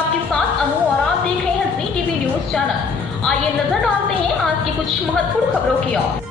आपके साथ अनु और आप देख रहे हैं जी टीवी न्यूज चैनल। आइए नजर डालते हैं आज की कुछ महत्वपूर्ण खबरों की ओर।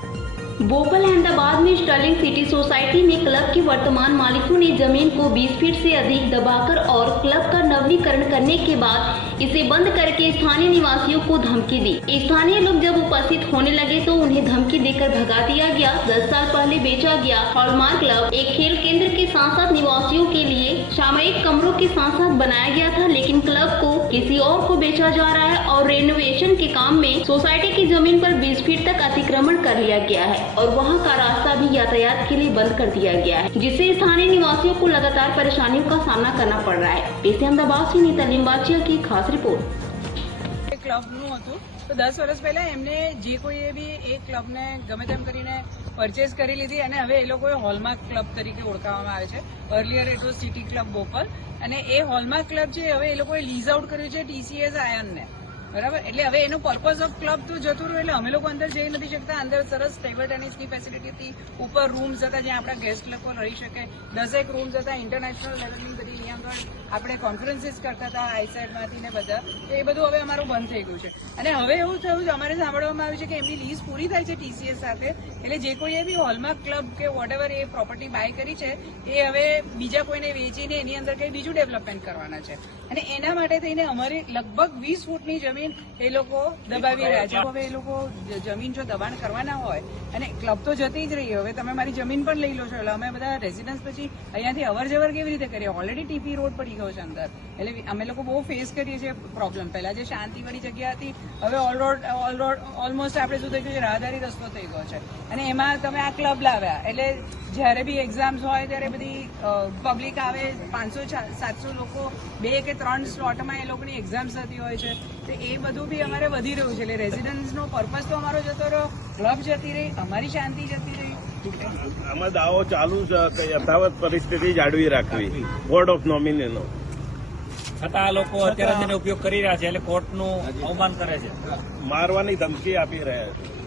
भोपाल अहमदाबाद में स्टर्लिंग सिटी सोसाइटी में क्लब के वर्तमान मालिकों ने जमीन को 20 फीट से अधिक दबाकर और क्लब का नवीनीकरण करने के बाद इसे बंद करके स्थानीय निवासियों को धमकी दी। स्थानीय लोग जब उपस्थित होने लगे तो उन्हें धमकी देकर भगा दिया गया। 10 साल पहले बेचा गया हॉलमार्क क्लब एक खेल केंद्र के साथ साथ निवासियों के लिए सामयिक कमरों के साथ साथ बनाया गया था, लेकिन क्लब को किसी और को बेचा जा रहा है और रेनोवेशन के काम में सोसाइटी की जमीन पर 20 फीट तक अतिक्रमण कर लिया गया है और वहां का रास्ता भी यातायात के लिए बंद कर दिया गया है, जिससे स्थानीय निवासियों को लगातार परेशानियों का सामना करना पड़ रहा है। पेश अहमदाबाद से नीता लिंबाचिया की खास रिपोर्ट। ક્લબનું હતું તો 10 વર્ષ પહેલા એમને જે કોઈએ બી એ ક્લબને ગમે તેમ કરીને પરચેઝ કરી લીધી અને હવે એ લોકોએ હોલમાર્ક ક્લબ તરીકે ઓળખાવવામાં આવે છે। Earlier it was city club Bopal અને એ હોલમાર્ક ક્લબ છે હવે એ લોકોએ લીઝ આઉટ કર્યું છે TCS આયનને, બરાબર। એટલે હવે એનો પર્પઝ ઓફ ક્લબ તો જતું રહ્યું એટલે અમે લોકો અંદર જઈ નથી શકતા। અંદર સરસ ટેબલ ટેનિસની ફેસિલિટી હતી, ઉપર રૂમ્સ હતા જ્યાં આપણા ગેસ્ટ લોકો રહી શકે, 10 રૂમ્સ હતા, ઇન્ટરનેશનલ લેવલની બધી અહીંયા આગળ આપણે કોન્ફરન્સીસ કરતા હતા આઈસાઇડમાંથી ને બધા, એ બધું હવે અમારું બંધ થઈ ગયું છે। અને હવે એવું થયું છે અમારે સાંભળવામાં આવ્યું છે કે એમની લીઝ પૂરી થાય છે TCS સાથે, એટલે જે કોઈએ બી હોલમાર્ક ક્લબ કે વોટએવર એ પ્રોપર્ટી બાય કરી છે એ હવે બીજા કોઈને વેચીને એની અંદર કંઈ બીજું ડેવલપમેન્ટ કરવાના છે અને એના માટે થઈને અમારી લગભગ 20 ફૂટની જમીન એ લોકો દબાવી રહ્યા છે। હવે એ લોકો જમીન જો દબાણ કરવાના હોય અને ક્લબ તો જતી જ રહી, હવે તમે મારી જમીન પણ લઈ લો છો એટલે અમે બધા રેઝિડન્સ પછી અહીંયાથી અવર જવર કેવી રીતે કરીએ? ઓલરેડી TP રોડ પડી ગયો છે અંદર, એટલે અમે લોકો બહુ ફેસ કરીએ છીએ પ્રોબ્લેમ। પહેલા જે શાંતિવાળી જગ્યા હતી હવે ઓલમોસ્ટ આપણે શું થઈ ગયું છે, રાહદારી રસ્તો થઈ ગયો છે અને એમાં તમે આ ક્લબ લાવ્યા એટલે જયારે બી એક્ઝામ્સ હોય ત્યારે બધી પબ્લિક આવે, 500-700 લોકો 2 કે 3 સ્લોટમાં એ લોકોની એક્ઝામ્સ થતી હોય છે, તો એ બધું બી અમારે વધી રહ્યું છે। એટલે રેઝિડન્સનો પર્પઝ તો અમારો જતો રહ્યો, ક્લબ જતી રહી, અમારી શાંતિ જતી રહી। આમાં દાવો ચાલુ છે કે યથાવત પરિસ્થિતિ જાળવી રાખવી, બોર્ડ ઓફ નોમિનીનો છતાં આ લોકો અત્યારે તેનો ઉપયોગ કરી રહ્યા છે એટલે કોર્ટનું અવમાન કરે છે, મારવાની ધમકી આપી રહ્યા છે।